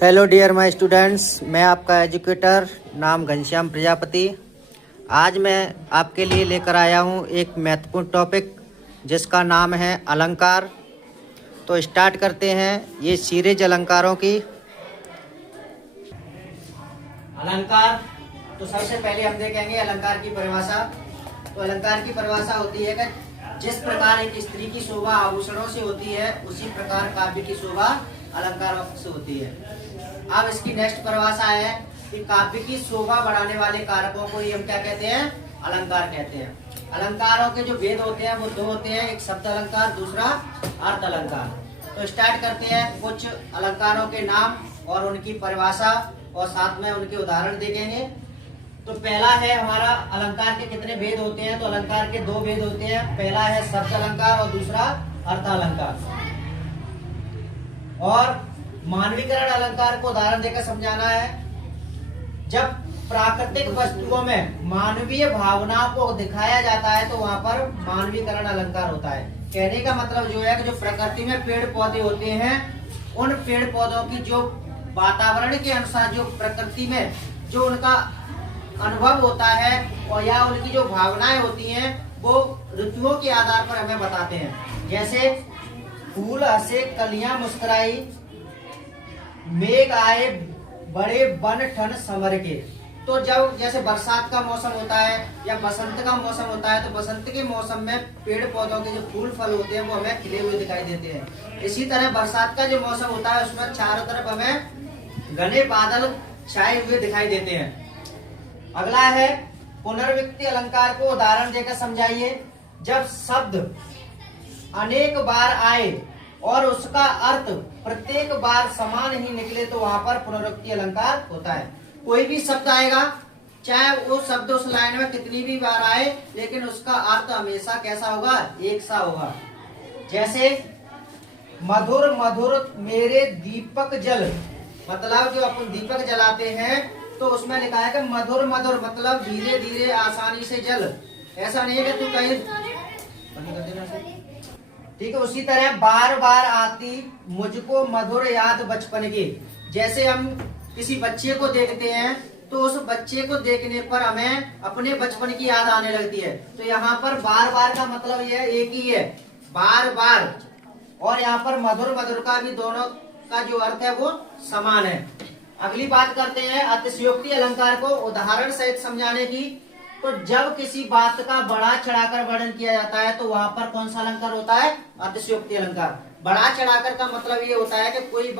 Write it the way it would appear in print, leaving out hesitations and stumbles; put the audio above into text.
Hello dear my students, मैं आपका educator नाम घनश्याम प्रजापति। आज मैं आपके लिए लेकर आया हूँ एक महत्वपूर्ण टॉपिक जिसका नाम है अलंकार। तो स्टार्ट करते हैं ये सीरीज अलंकारों की। अलंकार, तो सबसे पहले हम देखेंगे अलंकार की परिभाषा। तो अलंकार की परिभाषा होती है कि जिस प्रकार एक स्त्री की शोभा आभूषणों से होती है, उसी प्रकार काव्य की शोभा अलंकारों से होती है। अब इसकी नेक्स्ट परिभाषा है कि काव्य की शोभा बढ़ाने वाले कारकों को ही हम क्या कहते हैं? अलंकार कहते हैं। अलंकारों के जो भेद होते हैं वो दो होते हैं, एक शब्द अलंकार, दूसरा अर्थ अलंकार। तो स्टार्ट करते हैं कुछ अलंकारों के नाम और उनकी परिभाषा और साथ में उनके उदाहरण देखेंगे। तो पहला है हमारा अलंकार के कितने भेद होते हैं? तो अलंकार के दो भेद होते हैं, पहला है शब्द अलंकार और दूसरा अर्थ अलंकार। और मानवीकरण अलंकार को उदाहरण देकर समझाना है। जब प्राकृतिक वस्तुओं में मानवीय भावनाओं को दिखाया जाता है तो वहां पर मानवीकरण अलंकार होता है। कहने का मतलब जो है कि जो प्रकृति में पेड़ पौधे होते हैं, उन पेड़ पौधों की जो वातावरण के अनुसार जो प्रकृति में जो उनका अनुभव होता है और या उनकी जो भावनाएं होती हैं वो ऋतुओं के आधार पर हमें बताते हैं। जैसे फूल हंसे कलियां मुस्कुराई, मेघ आए बड़े बन ठन संवर के। तो जब जैसे बरसात का मौसम होता है या बसंत का मौसम होता है, तो बसंत के मौसम में पेड़ पौधों के जो फूल फल होते हैं वो हमें खिले हुए दिखाई देते हैं। इसी तरह बरसात का जो मौसम होता है उसमें चारों तरफ हमें घने बादल छाए हुए दिखाई देते हैं। अगला है पुनर्व्यक्ति अलंकार को उदाहरण देकर समझाइए। जब शब्द अनेक बार आए और उसका अर्थ प्रत्येक बार समान ही निकले तो वहां पर पुनर्व्यक्ति अलंकार होता है। कोई भी शब्द आएगा, चाहे वो शब्द उस लाइन में कितनी भी बार आए, लेकिन उसका अर्थ हमेशा कैसा होगा? एक सा होगा। जैसे मधुर मधुर मेरे दीपक जल, मतलब जो अपन दीपक जलाते हैं तो उसमें लिखा है कि मधुर मधुर, मतलब धीरे धीरे आसानी से जल। ऐसा नहीं है कि तू कहीं, ठीक है। उसी तरह बार बार आती मुझको मधुर याद बचपन की। जैसे हम किसी बच्चे को देखते हैं तो उस बच्चे को देखने पर हमें अपने बचपन की याद आने लगती है। तो यहाँ पर बार बार का मतलब यह एक ही है, बार बार। और यहाँ पर मधुर मधुर का भी दोनों का जो अर्थ है वो समान है। अगली बात करते हैं अतिशयोक्ति अलंकार को उदाहरण सहित समझाने की। तो जब किसी बात का बढ़ा चढ़ाकर वर्णन किया जाता है तो वहां पर कौन सा अलंकार होता है? अतिशयोक्ति अलंकार। बढ़ा चढ़ाकर का मतलब ये होता है कि कोई